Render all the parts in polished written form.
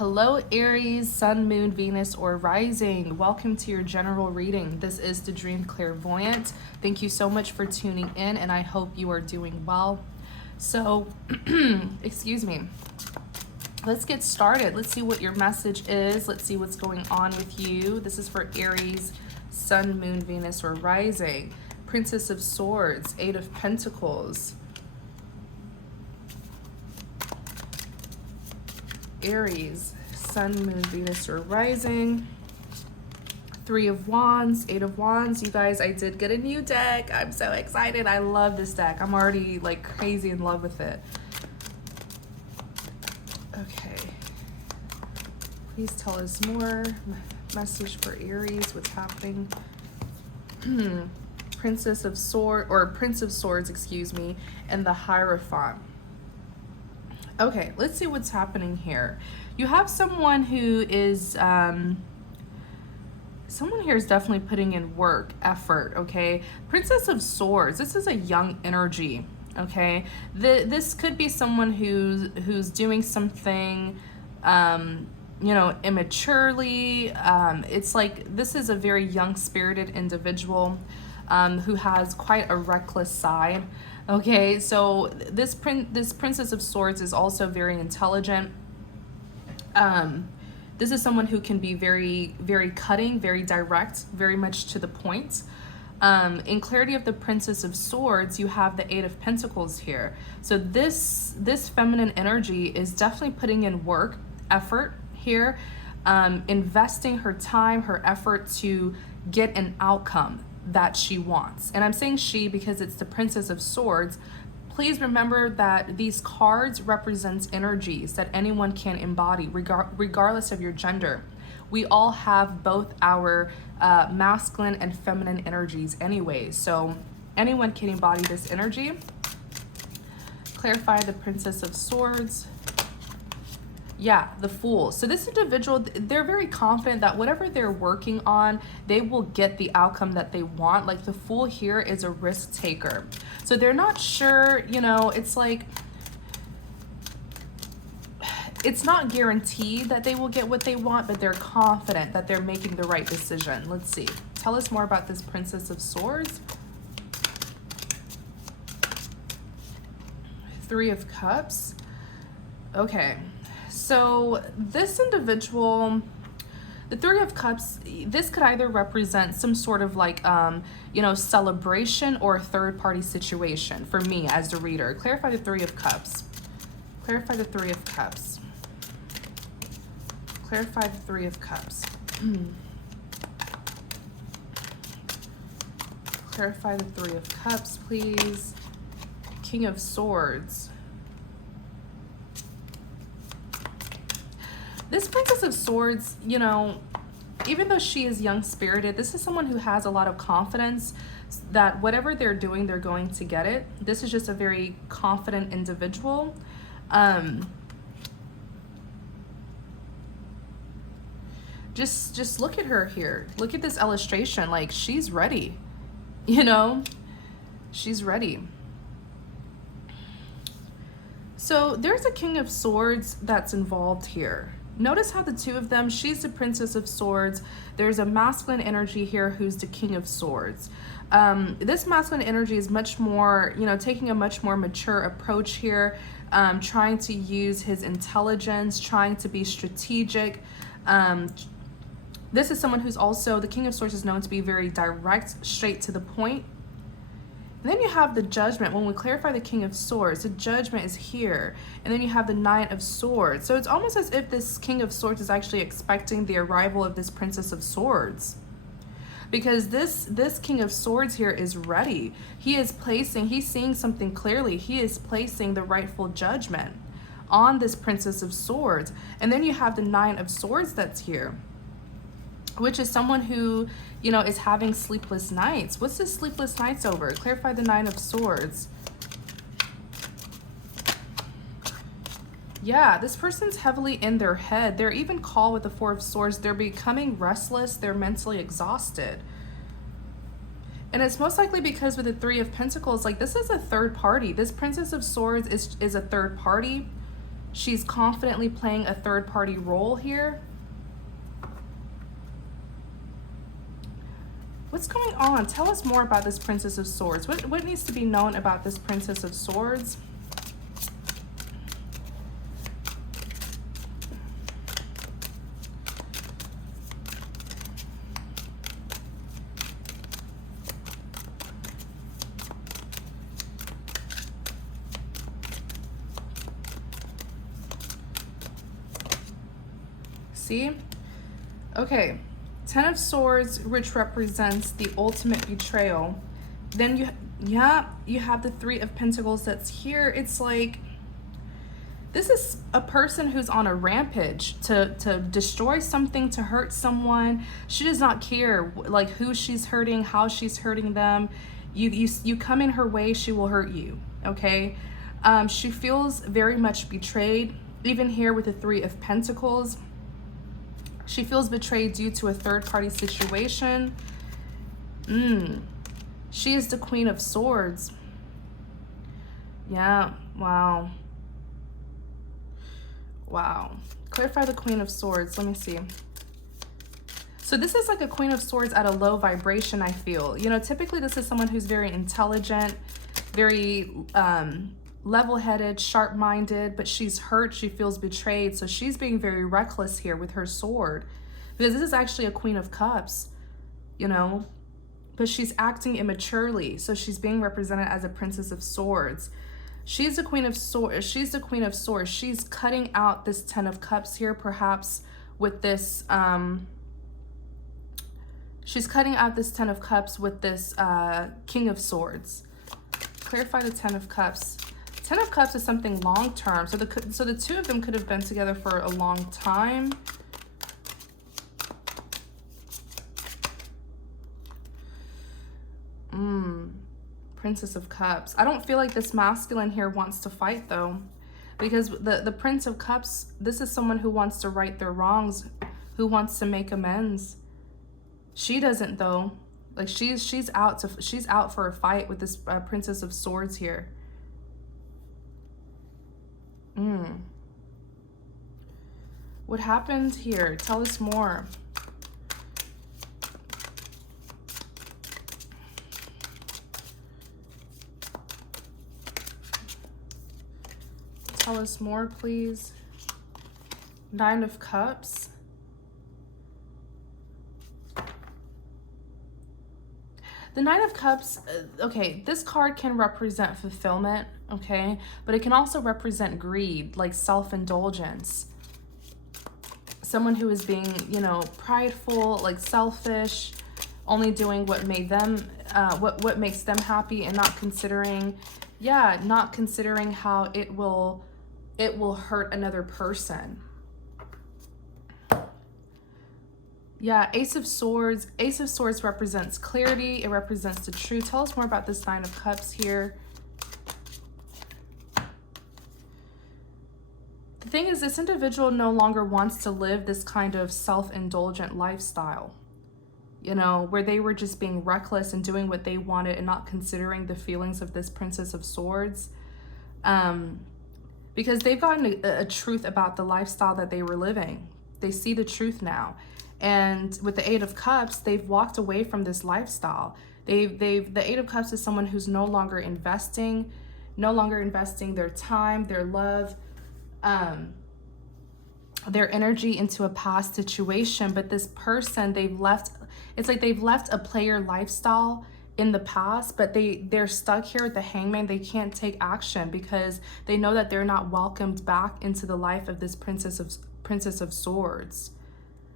Hello, Aries, Sun, Moon, Venus, or Rising. Welcome to your general reading. This is the Dream Clairvoyant. Thank you so much for tuning in, and I hope you are doing well. So, excuse me. Let's get started. Let's see what your message is. Let's see what's going on with you. This is for Aries, Sun, Moon, Venus, or Rising. Princess of Swords, Eight of Pentacles. Aries, Sun, Moon, Venus, or Rising. Three of Wands, Eight of Wands. You guys, I did get a new deck. I'm so excited. I love this deck. I'm already like crazy in love with it. Okay. Please tell us more. Message for Aries. What's happening? Princess of Swords, or Prince of Swords, excuse me, and the Hierophant. Okay, let's see what's happening here. You have someone who is, someone here is definitely putting in work, effort, okay? Princess of Swords, this is a young energy, okay? This could be someone who's doing something, you know, immaturely. It's like this is a very young-spirited individual who has quite a reckless side. Okay, so this Princess of Swords is also very intelligent. This is someone who can be very, very cutting, very direct, very much to the point. In clarity of the Princess of Swords, you have the Eight of Pentacles here. So this feminine energy is definitely putting in work, effort here, investing her time, her effort to get an outcome that she wants. And I'm saying she because it's the Princess of Swords. Please remember that these cards represent energies that anyone can embody, regardless of your gender. We all have both our masculine and feminine energies anyway, so anyone can embody this energy. Clarify the Princess of Swords. Yeah, the Fool. So this individual, they're very confident that whatever they're working on, they will get the outcome that they want. Like the Fool here is a risk taker. So they're not sure, you know, it's like, it's not guaranteed that they will get what they want, but they're confident that they're making the right decision. Let's see. Tell us more about this Princess of Swords. Three of Cups. Okay. So this individual, the Three of Cups, this could either represent some sort of like, you know, celebration or a third-party situation for me as the reader. Clarify the Three of Cups. Clarify the Three of Cups. Clarify the Three of Cups. Clarify the Three of Cups, please. King of Swords. This Princess of Swords, you know, even though she is young-spirited, this is someone who has a lot of confidence that whatever they're doing, they're going to get it. This is just a very confident individual. Just look at her here. Look at this illustration. Like, she's ready, you know? She's ready. So there's a King of Swords that's involved here. Notice how the two of them, she's the Princess of Swords. There's a masculine energy here who's the King of Swords. This masculine energy is much more, you know, taking a much more mature approach here, trying to use his intelligence, trying to be strategic. This is someone who's also, the King of Swords is known to be very direct, straight to the point. And then you have the Judgment. When we clarify the King of Swords, the Judgment is here. And then you have the Nine of Swords. So it's almost as if this King of Swords is actually expecting the arrival of this Princess of Swords. Because this King of Swords here is ready. He is placing, he's seeing something clearly. He is placing the rightful judgment on this Princess of Swords. And then you have the Nine of Swords that's here, which is someone who, you know, is having sleepless nights. What's this sleepless nights over? Clarify the Nine of Swords. Yeah, this person's heavily in their head. They're even called with the Four of Swords. They're becoming restless. They're mentally exhausted. And it's most likely because with the Three of Pentacles, like this is a third party. This Princess of Swords is a third party. She's confidently playing a third-party role here. What's going on? Tell us more about this Princess of Swords. What needs to be known about this Princess of Swords? See? Okay. Ten of Swords, which represents the ultimate betrayal. Then you have the Three of Pentacles that's here. It's like, this is a person who's on a rampage to destroy something, to hurt someone. She does not care like who she's hurting, how she's hurting them. You come in her way, she will hurt you, okay? She feels very much betrayed. Even here with the Three of Pentacles, she feels betrayed due to a third-party situation. She is the Queen of Swords. Yeah, wow. Wow. Clarify the Queen of Swords. Let me see. So this is like a Queen of Swords at a low vibration, I feel. You know, typically this is someone who's very intelligent, very level-headed, sharp-minded, but she's hurt, she feels betrayed, so she's being very reckless here with her sword, because this is actually a Queen of Cups, you know, but she's acting immaturely, so she's being represented as a Princess of Swords. She's the Queen of Swords. She's the Queen of Swords. She's cutting out this Ten of Cups here, perhaps with this she's cutting out this Ten of Cups with this King of Swords. Clarify the Ten of Cups. Ten of Cups is something long-term. So the two of them could have been together for a long time. Princess of Cups. I don't feel like this masculine here wants to fight though, because the Prince of Cups, this is someone who wants to right their wrongs, who wants to make amends. She doesn't though. Like she's out for a fight with this Princess of Swords here. What happened here? Tell us more. Tell us more, please. Nine of Cups. The Nine of Cups, okay, this card can represent fulfillment, okay? But it can also represent greed, like self-indulgence. Someone who is being, you know, prideful, like selfish, only doing what made them, what makes them happy, and not considering, not considering how it will hurt another person. Yeah, Ace of Swords. Ace of Swords represents clarity. It represents the truth. Tell us more about this Nine of Cups here. The thing is, this individual no longer wants to live this kind of self-indulgent lifestyle, you know, where they were just being reckless and doing what they wanted and not considering the feelings of this Princess of Swords. Because they've gotten a truth about the lifestyle that they were living. They see the truth now. And with the Eight of Cups, they've walked away from this lifestyle. The Eight of Cups is someone who's no longer investing their time, their love, their energy into a past situation. But this person, it's like they've left a player lifestyle in the past, but they're stuck here at the Hangman. They can't take action because they know that they're not welcomed back into the life of this Princess of Swords.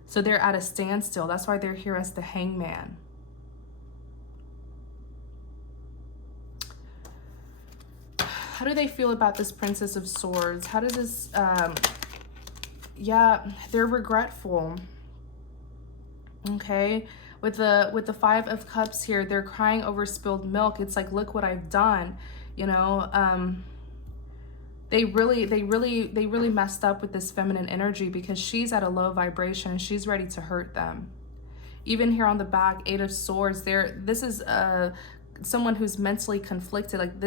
So they're at a standstill. That's why they're here as the Hangman. How do they feel about this Princess of Swords? How does this, they're regretful. Okay. With the Five of Cups here, they're crying over spilled milk. It's like, look what I've done, you know. They really messed up with this feminine energy because she's at a low vibration. She's ready to hurt them. Even here on the back, Eight of Swords, this is someone who's mentally conflicted. Like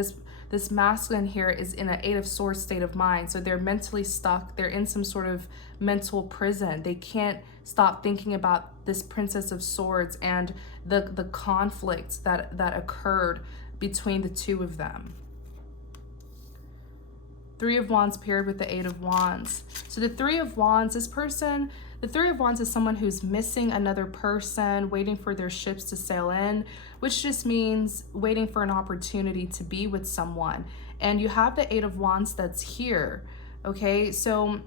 this masculine here is in an 8 of Swords state of mind. So they're mentally stuck. They're in some sort of mental prison. They can't stop thinking about this Princess of Swords and the conflict that occurred between the two of them. 3 of Wands paired with the 8 of Wands. So the 3 of Wands, this person, the 3 of Wands is someone who's missing another person, waiting for their ships to sail in, which just means waiting for an opportunity to be with someone. And you have the 8 of Wands that's here, okay? So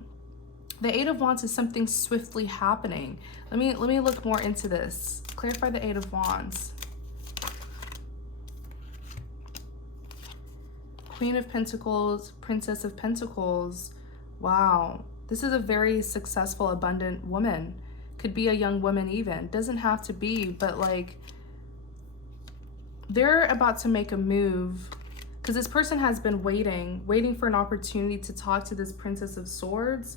the 8 of Wands is something swiftly happening. Let me look more into this. Clarify the 8 of Wands. Queen of Pentacles, Princess of Pentacles. Wow. This is a very successful, abundant woman. Could be a young woman even. Doesn't have to be, but like they're about to make a move because this person has been waiting for an opportunity to talk to this Princess of Swords,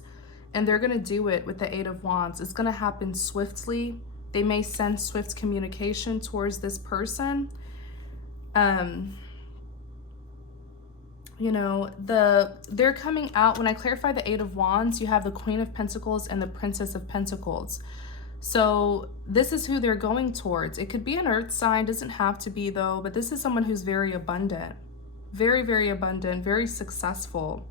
and they're going to do it with the 8 of Wands. It's going to happen swiftly. They may send swift communication towards this person. You know, they're coming out. When I clarify the 8 of Wands, you have the Queen of Pentacles and the Princess of Pentacles. So this is who they're going towards. It could be an earth sign, doesn't have to be though, but this is someone who's very abundant, very, very abundant, very successful.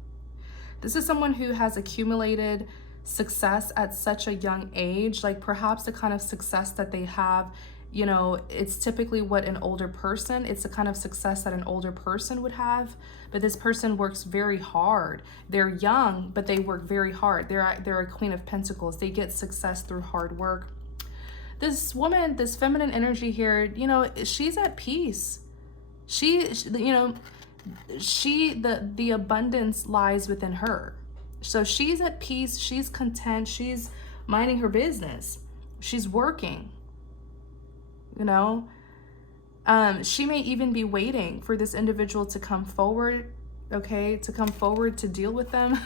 This is someone who has accumulated success at such a young age, like perhaps the kind of success that they have, you know, it's typically what an older person, it's the kind of success that an older person would have, but this person works very hard. They're young, but they work very hard. They're a Queen of Pentacles. They get success through hard work. This woman, this feminine energy here, you know, she's at peace. The abundance lies within her. So she's at peace, she's content, she's minding her business. She's working. You know, she may even be waiting for this individual to come forward, okay, to come forward to deal with them.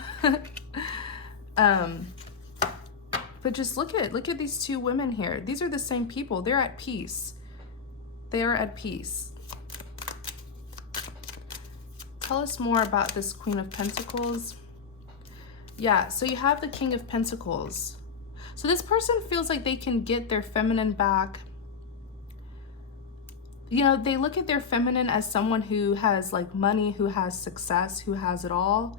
But just look at these two women here. These are the same people. They're at peace. They are at peace. Tell us more about this Queen of Pentacles. Yeah, so you have the King of Pentacles. So this person feels like they can get their feminine back. You know, they look at their feminine as someone who has like money, who has success, who has it all.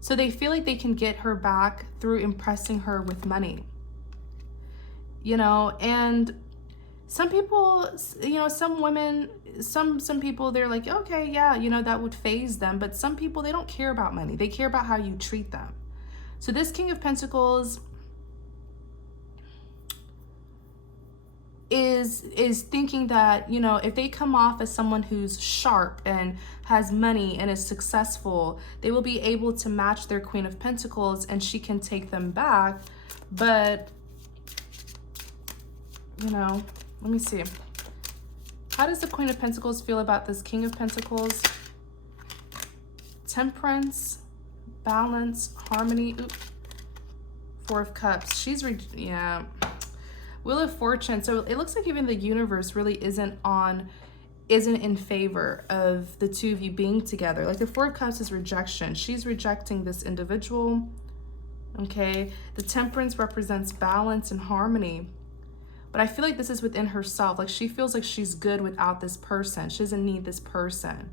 So they feel like they can get her back through impressing her with money. You know, and some people, you know, some women, some people, they're like, okay, yeah, you know, that would faze them. But some people, they don't care about money. They care about how you treat them. So this King of Pentacles is thinking that, you know, if they come off as someone who's sharp and has money and is successful, they will be able to match their Queen of Pentacles and she can take them back. But, you know, let me see. How does the Queen of Pentacles feel about this King of Pentacles? Temperance, balance, harmony. Oops. 4 of Cups. Yeah. Wheel of Fortune. So it looks like even the universe really isn't in favor of the two of you being together. Like the 4 of Cups is rejection. She's rejecting this individual. Okay. The Temperance represents balance and harmony. But I feel like this is within herself. Like she feels like she's good without this person. She doesn't need this person.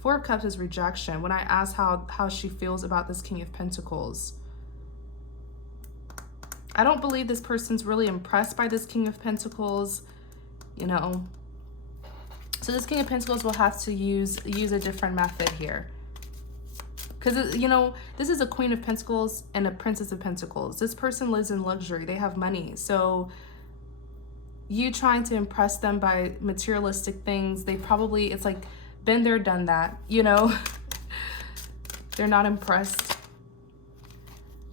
4 of Cups is rejection. When I ask how she feels about this King of Pentacles, I don't believe this person's really impressed by this King of Pentacles, you know. So this King of Pentacles will have to use a different method here. Because, you know, this is a Queen of Pentacles and a Princess of Pentacles. This person lives in luxury. They have money. So you trying to impress them by materialistic things, they probably, it's like, been there, done that, you know. They're not impressed.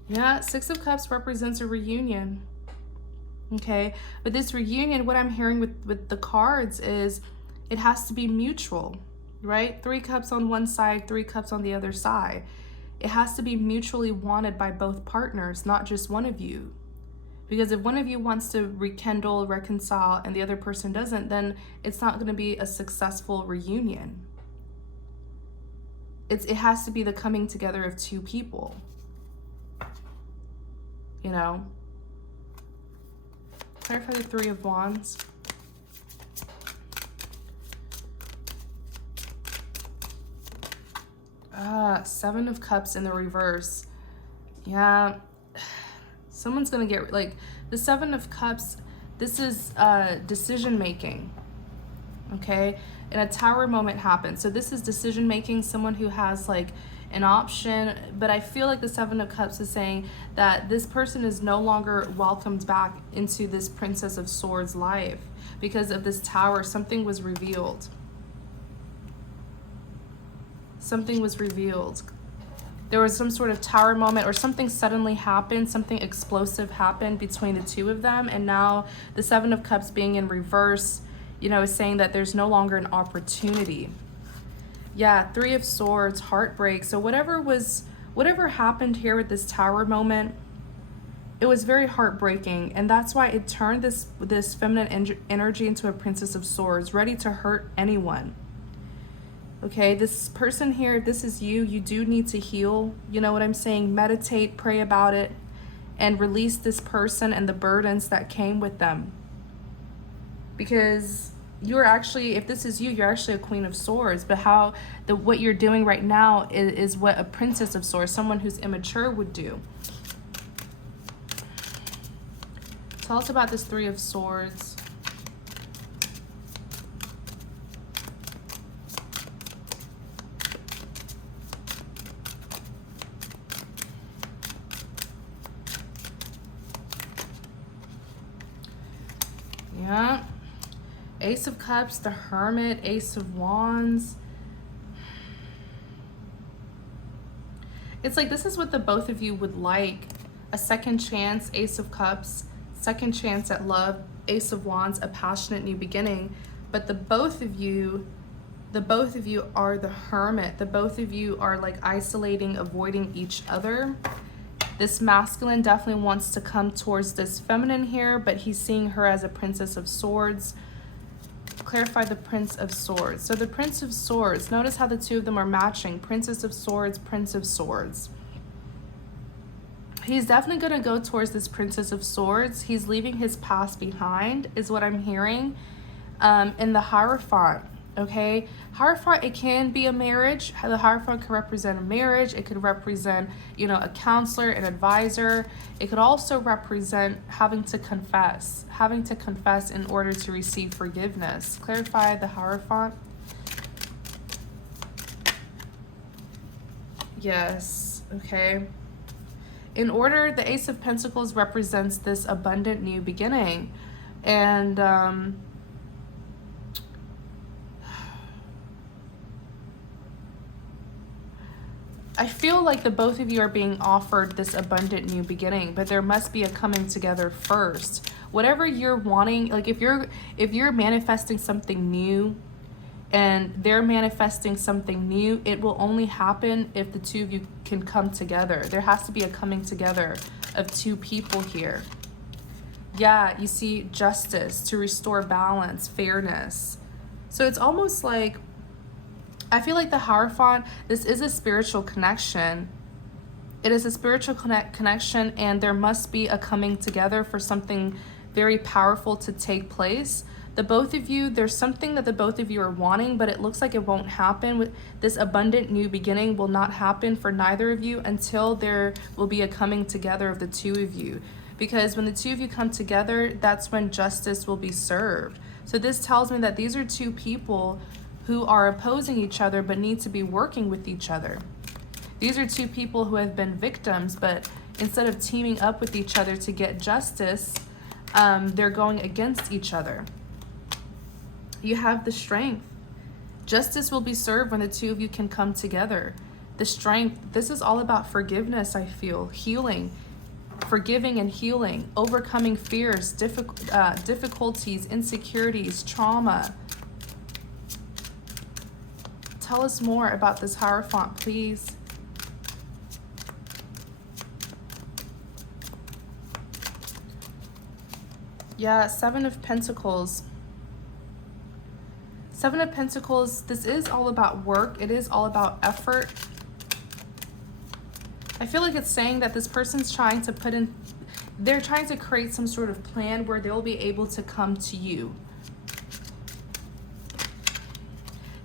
Yeah, 6 of Cups represents a reunion. Okay, but this reunion, what I'm hearing with the cards is it has to be mutual, right? 3 cups on one side, 3 cups on the other side. It has to be mutually wanted by both partners, not just one of you. Because if one of you wants to rekindle, reconcile, and the other person doesn't, then it's not going to be a successful reunion. it has to be the coming together of two people, you know? Clarify the Three of Wands. Seven of Cups in the reverse. Yeah, someone's gonna get, like, the Seven of Cups, this is decision making, okay? And a Tower moment happens. So this is decision making, someone who has like an option, but I feel like the Seven of Cups is saying that this person is no longer welcomed back into this Princess of Swords life because of this Tower. Something was revealed. Something was revealed. There was some sort of Tower moment, or something suddenly happened, something explosive happened between the two of them, and now the Seven of Cups being in reverse, you know, is saying that there's no longer an opportunity. Yeah, Three of Swords, heartbreak. So whatever happened here with this Tower moment, it was very heartbreaking, and that's why it turned this feminine energy into a Princess of Swords, ready to hurt anyone. Okay, this person here, if this is you, you do need to heal. You know what I'm saying? Meditate, pray about it, and release this person and the burdens that came with them. Because you're actually, if this is you, you're actually a Queen of Swords. But what you're doing right now is what a Princess of Swords, someone who's immature, would do. Tell us about this Three of Swords. Yeah. Ace of Cups, the Hermit, Ace of Wands. It's like this is what the both of you would like. A second chance, Ace of Cups, second chance at love, Ace of Wands, a passionate new beginning. But the both of you are the Hermit. The both of you are like isolating, avoiding each other. This masculine definitely wants to come towards this feminine here, but he's seeing her as a Princess of Swords. Clarify the Prince of Swords. So the Prince of Swords, notice how the two of them are matching. Princess of Swords, Prince of Swords. He's definitely going to go towards this Princess of Swords. He's leaving his past behind, is what I'm hearing. In the Hierophant, okay? Hierophant, it can be a marriage. The Hierophant could represent a marriage. It could represent, you know, a counselor, an advisor. It could also represent having to confess in order to receive forgiveness. Clarify the Hierophant. Yes, okay. In order, the Ace of Pentacles represents this abundant new beginning. And I feel like the both of you are being offered this abundant new beginning, but there must be a coming together first. Whatever you're wanting, like if you're manifesting something new and they're manifesting something new, it will only happen if the two of you can come together. There has to be a coming together of two people here. Yeah, you see justice to restore balance, fairness. So it's almost like, I feel like the Hierophant, this is a spiritual connection. It is a spiritual connection, and there must be a coming together for something very powerful to take place. The both of you, there's something that the both of you are wanting, but it looks like it won't happen. With this abundant new beginning will not happen for neither of you until there will be a coming together of the two of you. Because when the two of you come together, that's when justice will be served. So this tells me that these are two people who are opposing each other but need to be working with each other. These are two people who have been victims, but instead of teaming up with each other to get justice, they're going against each other. You have the Strength. Justice will be served when the two of you can come together. The Strength, this is all about forgiveness, I feel. Healing, forgiving and healing, overcoming fears, difficulties, insecurities, trauma. Tell us more about this Hierophant, please. Yeah, Seven of Pentacles. Seven of Pentacles, this is all about work. It is all about effort. I feel like it's saying that this person's trying to put in, they're trying to create some sort of plan where they'll be able to come to you.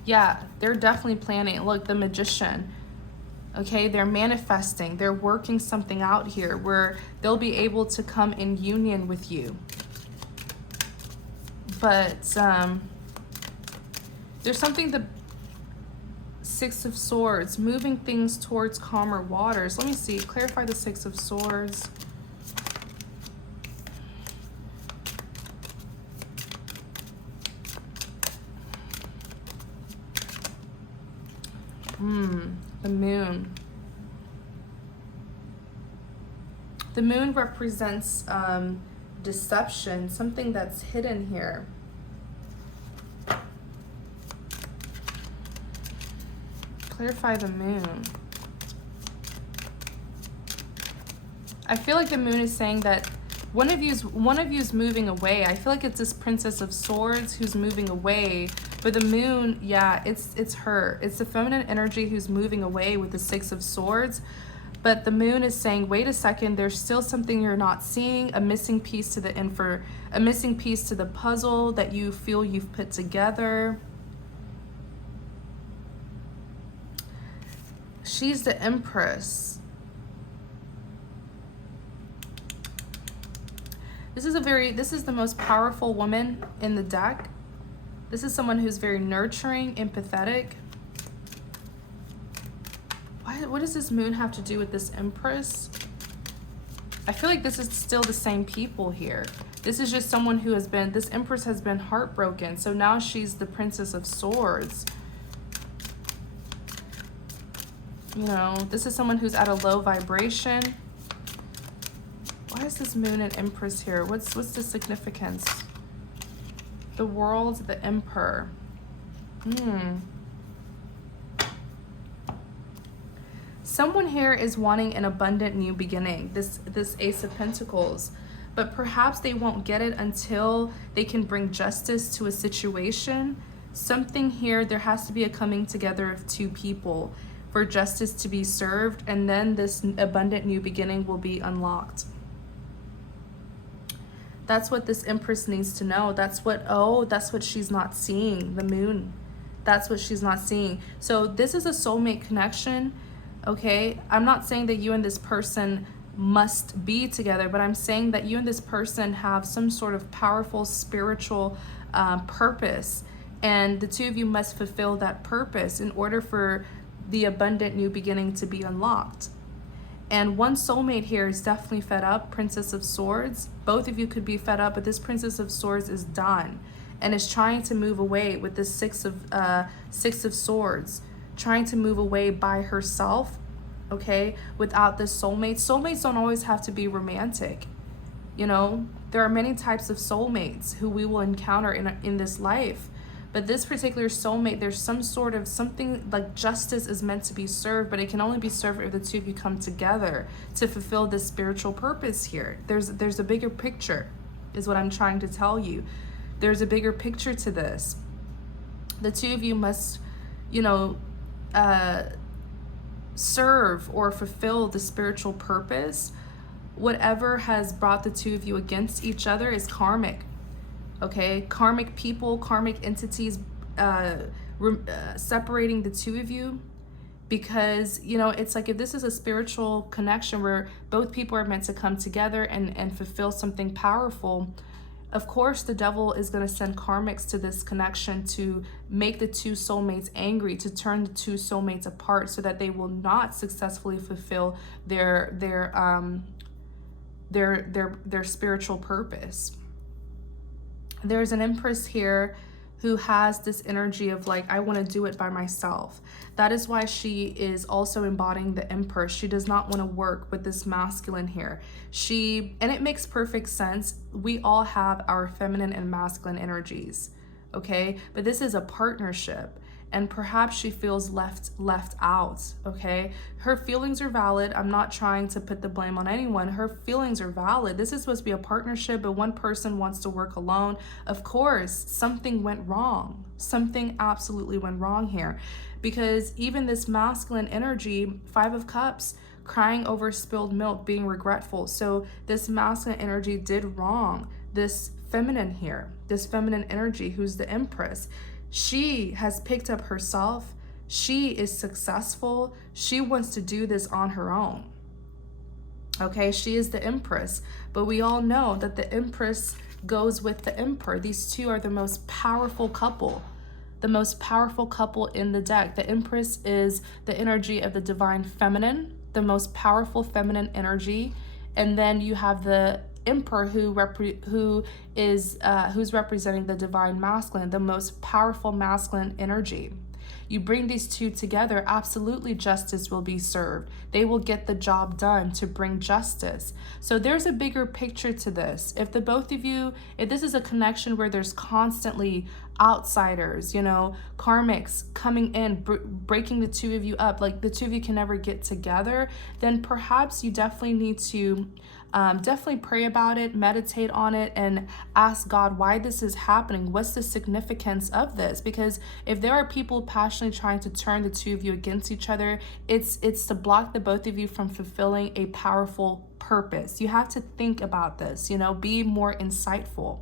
Yeah, they're definitely planning. Look, the Magician. Okay, they're manifesting. They're working something out here where they'll be able to come in union with you. But there's something, the Six of Swords, moving things towards calmer waters. Let me see. Clarify the Six of Swords. The Moon. The Moon represents deception, something that's hidden here. Clarify the Moon. I feel like the Moon is saying that one of you's moving away. I feel like it's this Princess of Swords who's moving away. But the Moon, yeah, it's her. It's the feminine energy who's moving away with the Six of Swords. But the Moon is saying, wait a second, there's still something you're not seeing, a missing piece to a missing piece to the puzzle that you feel you've put together. She's the Empress. This is the most powerful woman in the deck. This is someone who's very nurturing, empathetic. What does this Moon have to do with this Empress? I feel like this is still the same people here. This is just someone who has been, this Empress has been heartbroken. So now she's the Princess of Swords. You know, this is someone who's at a low vibration. Why is this Moon and Empress here? What's the significance? The World, the Emperor. Someone here is wanting an abundant new beginning, this Ace of Pentacles, but perhaps they won't get it until they can bring justice to a situation. Something here, there has to be a coming together of two people for justice to be served, and then this abundant new beginning will be unlocked. That's what this Empress needs to know. That's what she's not seeing, the Moon. That's what she's not seeing. So this is a soulmate connection. Okay, I'm not saying that you and this person must be together, but I'm saying that you and this person have some sort of powerful spiritual purpose, and the two of you must fulfill that purpose in order for the abundant new beginning to be unlocked. And one soulmate here is definitely fed up, Princess of Swords. Both of you could be fed up, but this Princess of Swords is done and is trying to move away with this Six of Swords. Trying to move away by herself, okay, without this soulmate. Soulmates don't always have to be romantic. You know, there are many types of soulmates who we will encounter in this life. But this particular soulmate, there's some sort of something like justice is meant to be served, but it can only be served if the two of you come together to fulfill this spiritual purpose here. There's a bigger picture, is what I'm trying to tell you. There's a bigger picture to this. The two of you must, you know, serve or fulfill the spiritual purpose. Whatever has brought the two of you against each other is karmic. Okay, karmic people, karmic entities separating the two of you, because, you know, it's like if this is a spiritual connection where both people are meant to come together and fulfill something powerful, of course the devil is going to send karmics to this connection to make the two soulmates angry, to turn the two soulmates apart so that they will not successfully fulfill their spiritual purpose. There's an Empress here who has this energy of like, I want to do it by myself. That is why she is also embodying the Emperor. She does not want to work with this masculine here. And it makes perfect sense. We all have our feminine and masculine energies, okay? But this is a partnership, and perhaps she feels left out, okay? Her feelings are valid. I'm not trying to put the blame on anyone. Her feelings are valid. This is supposed to be a partnership, but one person wants to work alone. Of course, something went wrong. Something absolutely went wrong here, because even this masculine energy, Five of Cups, crying over spilled milk, being regretful. So this masculine energy did wrong. This feminine here, this feminine energy, who's the Empress, she has picked up herself. She is successful. She wants to do this on her own. Okay, she is the Empress, but we all know that the Empress goes with the Emperor. These two are the most powerful couple. The most powerful couple in the deck. The Empress is the energy of the divine feminine, the most powerful feminine energy, and then you have the Emperor who's representing the divine masculine, the most powerful masculine energy. You bring these two together, absolutely justice will be served. They will get the job done to bring justice. So there's a bigger picture to this. If the both of you, if this is a connection where there's constantly outsiders, you know, karmics coming in, breaking the two of you up, like the two of you can never get together, then perhaps you definitely need to definitely pray about it, meditate on it, and ask God why this is happening. What's the significance of this? Because if there are people passionately trying to turn the two of you against each other, it's to block the both of you from fulfilling a powerful purpose. You have to think about this, you know, be more insightful.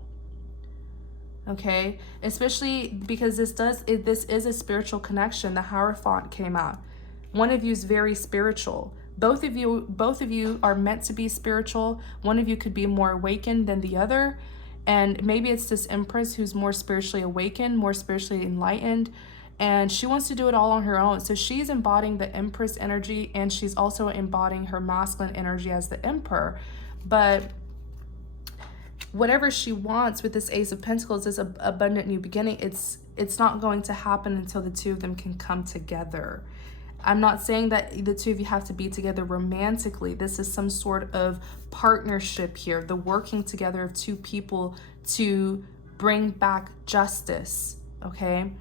Okay, especially because this is a spiritual connection. The Hierophant came out. One of you is very spiritual. Both of you are meant to be spiritual. One of you could be more awakened than the other. And maybe it's this Empress who's more spiritually awakened, more spiritually enlightened, and she wants to do it all on her own. So she's embodying the Empress energy, and she's also embodying her masculine energy as the Emperor. But whatever she wants with this Ace of Pentacles, this abundant new beginning, it's not going to happen until the two of them can come together. I'm not saying that the two of you have to be together romantically. This is some sort of partnership here, the working together of two people to bring back justice, okay?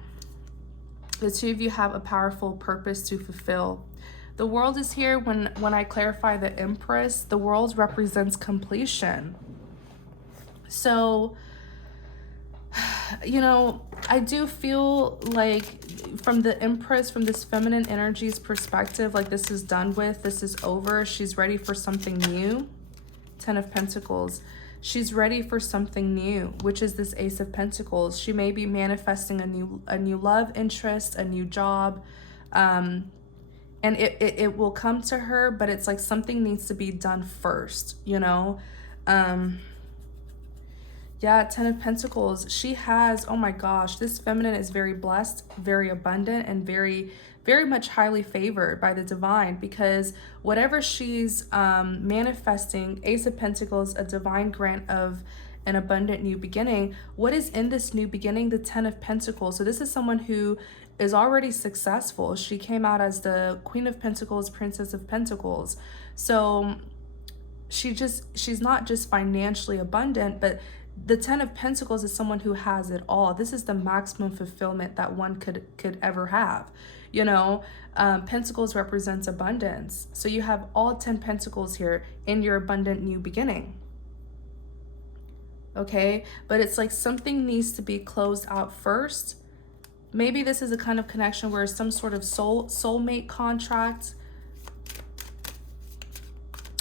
The two of you have a powerful purpose to fulfill. The World is here. When I clarify the Empress, the World represents completion. So, you know, I do feel like from the Empress, from this feminine energy's perspective, like this is done with, this is over. She's ready for something new. 10 of Pentacles. She's ready for something new, which is this Ace of Pentacles. She may be manifesting a new love interest, a new job, and it will come to her, but it's like something needs to be done first, you know? Yeah, 10 of Pentacles. She has, oh my gosh, this feminine is very blessed, very abundant, and very, very much highly favored by the divine, because whatever she's manifesting, Ace of Pentacles, a divine grant of an abundant new beginning. What is in this new beginning? The 10 of Pentacles. So this is someone who is already successful. She came out as the Queen of Pentacles, Princess of Pentacles. So she's not just financially abundant, but the 10 of Pentacles is someone who has it all. This is the maximum fulfillment that one could ever have. You know, Pentacles represents abundance. So you have all 10 Pentacles here in your abundant new beginning. Okay, but it's like something needs to be closed out first. Maybe this is a kind of connection where some sort of soulmate contract,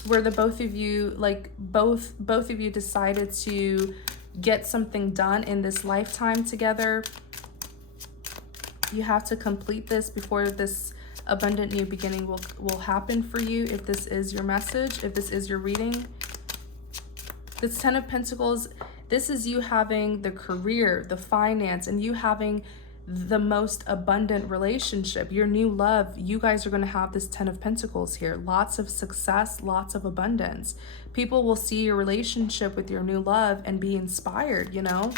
where the both of you, like both of you decided to get something done in this lifetime together. You have to complete this before this abundant new beginning will happen for you. If this is your message, if this is your reading, this 10 of Pentacles, this is you having the career, the finance, and you having the most abundant relationship, your new love. You guys are going to have this 10 of Pentacles here. Lots of success, lots of abundance. People will see your relationship with your new love and be inspired, you know?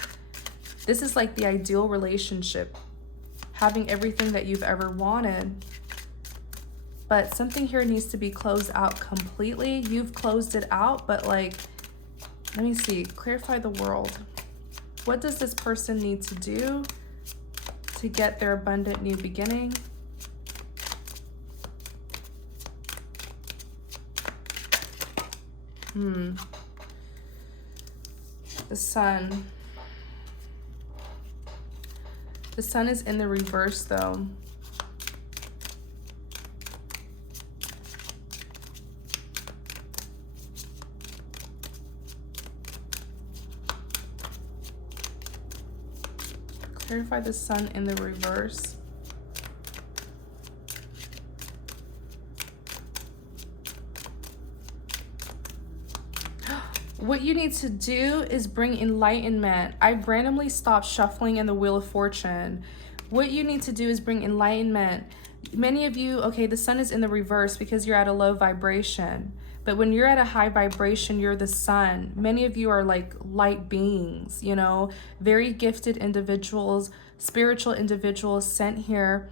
This is like the ideal relationship, having everything that you've ever wanted. But something here needs to be closed out completely. You've closed it out, but like, let me see, clarify the World. What does this person need to do to get their abundant new beginning? The Sun. The Sun is in the reverse though. Clarify the sun in the reverse. What you need to do is bring enlightenment. I randomly stopped shuffling in the Wheel of Fortune. What you need to do is bring enlightenment. Many of you, okay, the sun is in the reverse because you're at a low vibration. But when you're at a high vibration, you're the sun. Many of you are like light beings, you know, very gifted individuals, spiritual individuals sent here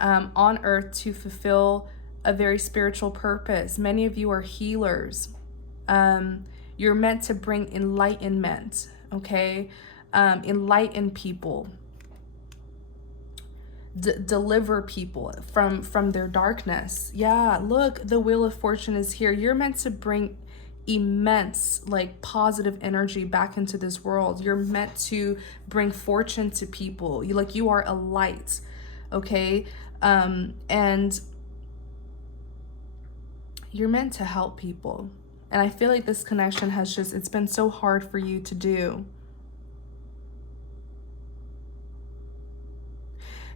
on earth to fulfill a very spiritual purpose. Many of you are healers. You're meant to bring enlightenment, okay? Enlighten people. Deliver people from their darkness. Yeah, look, the Wheel of Fortune is here. You're meant to bring immense, like, positive energy back into this world. You're meant to bring fortune to people. You are a light, okay? And you're meant to help people. And I feel like this connection has it's been so hard for you to do.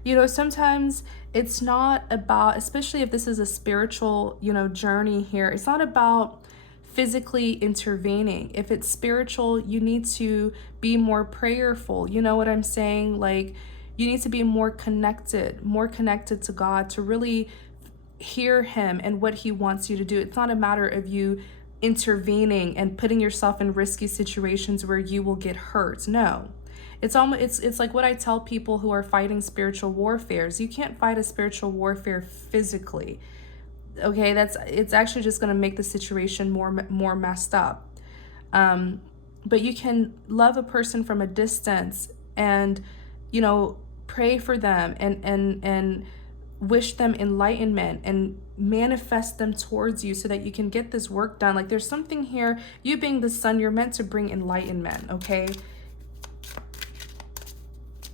You know, sometimes it's not about, especially if this is a spiritual, you know, journey here, it's not about physically intervening. If it's spiritual, you need to be more prayerful. You know what I'm saying? Like, you need to be more connected to God to really hear him and what he wants you to do. It's not a matter of you intervening and putting yourself in risky situations where you will get hurt. No. It's like what I tell people who are fighting spiritual warfares. You can't fight a spiritual warfare physically. Okay, it's actually just going to make the situation more messed up. But you can love a person from a distance and, you know, pray for them and wish them enlightenment and manifest them towards you so that you can get this work done. Like, there's something here, you being the sun, you're meant to bring enlightenment, okay?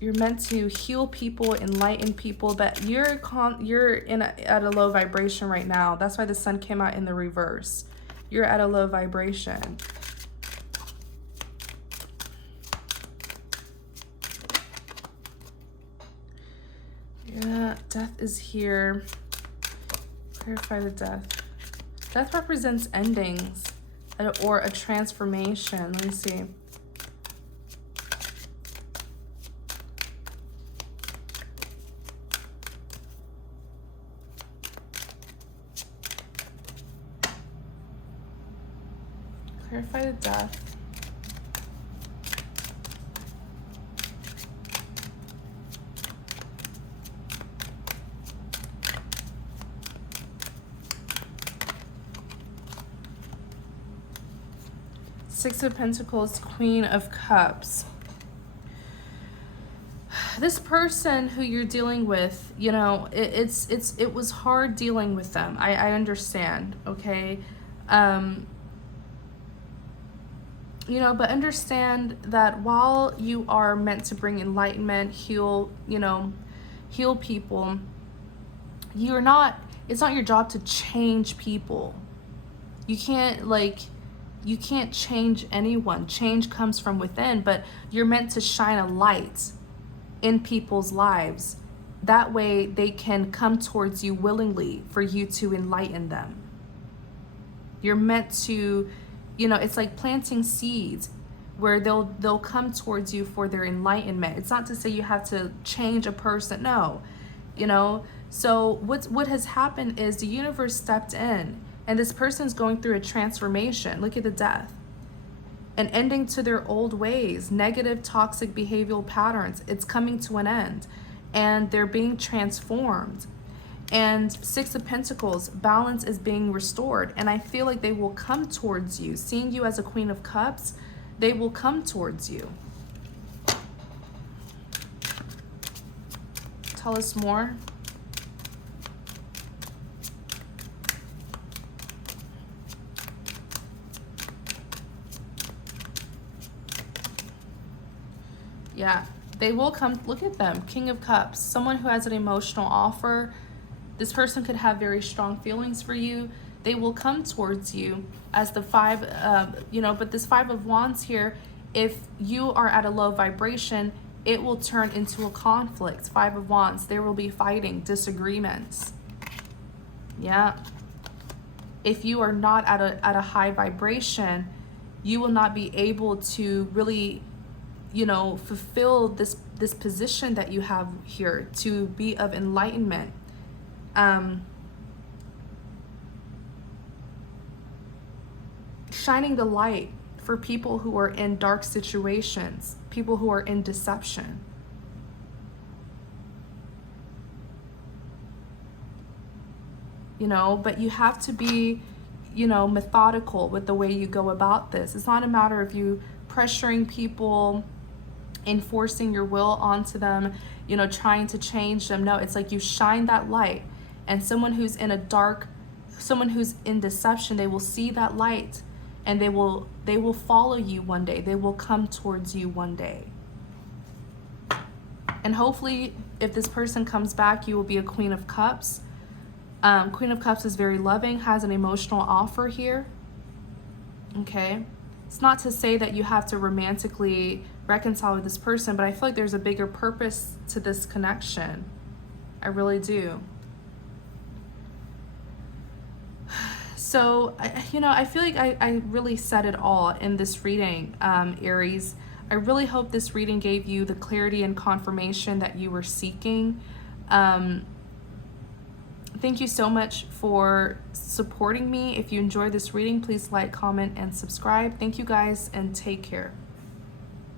You're meant to heal people, enlighten people, but you're at a low vibration right now. That's why the sun came out in the reverse. You're at a low vibration. Yeah, death is here. Clarify the death. Death represents endings or a transformation. Let me see. Clarify the death. Six of Pentacles, Queen of Cups. This person who you're dealing with, you know, it was hard dealing with them. I understand, okay? You know, but understand that while you are meant to bring enlightenment, heal people, it's not your job to change people. You can't change anyone. Change comes from within, but you're meant to shine a light in people's lives. That way they can come towards you willingly for you to enlighten them. You're meant to, you know, it's like planting seeds where they'll come towards you for their enlightenment. It's not to say you have to change a person. No, you know. So what has happened is the universe stepped in, and this person's going through a transformation. Look at the death. An ending to their old ways, negative, toxic behavioral patterns. It's coming to an end, and they're being transformed. And Six of Pentacles, balance is being restored. And I feel like they will come towards you. Seeing you as a Queen of Cups, they will come towards you. Tell us more. Yeah, they will come. Look at them. King of Cups, someone who has an emotional offer. This person could have very strong feelings for you. They will come towards you as the but this Five of Wands here, if you are at a low vibration, it will turn into a conflict. 5 of Wands. There will be fighting, disagreements. Yeah. If you are not at a high vibration, you will not be able to really, you know, fulfill this position that you have here, to be of enlightenment. Shining the light for people who are in dark situations, people who are in deception. You know, but you have to be, you know, methodical with the way you go about this. It's not a matter of you pressuring people, enforcing your will onto them, you know, trying to change them. No, it's like you shine that light, and someone who's in a dark, someone who's in deception, they will see that light, and they will follow you one day. They will come towards you one day. And hopefully, if this person comes back, you will be a Queen of Cups. Queen of Cups is very loving, has an emotional offer here. Okay. It's not to say that you have to romantically reconcile with this person, but I feel like there's a bigger purpose to this connection. I really do. So, you know, I feel like I really said it all in this reading, Aries. I really hope this reading gave you the clarity and confirmation that you were seeking. Thank you so much for supporting me. If you enjoyed this reading, please like, comment, and subscribe. Thank you guys, and take care.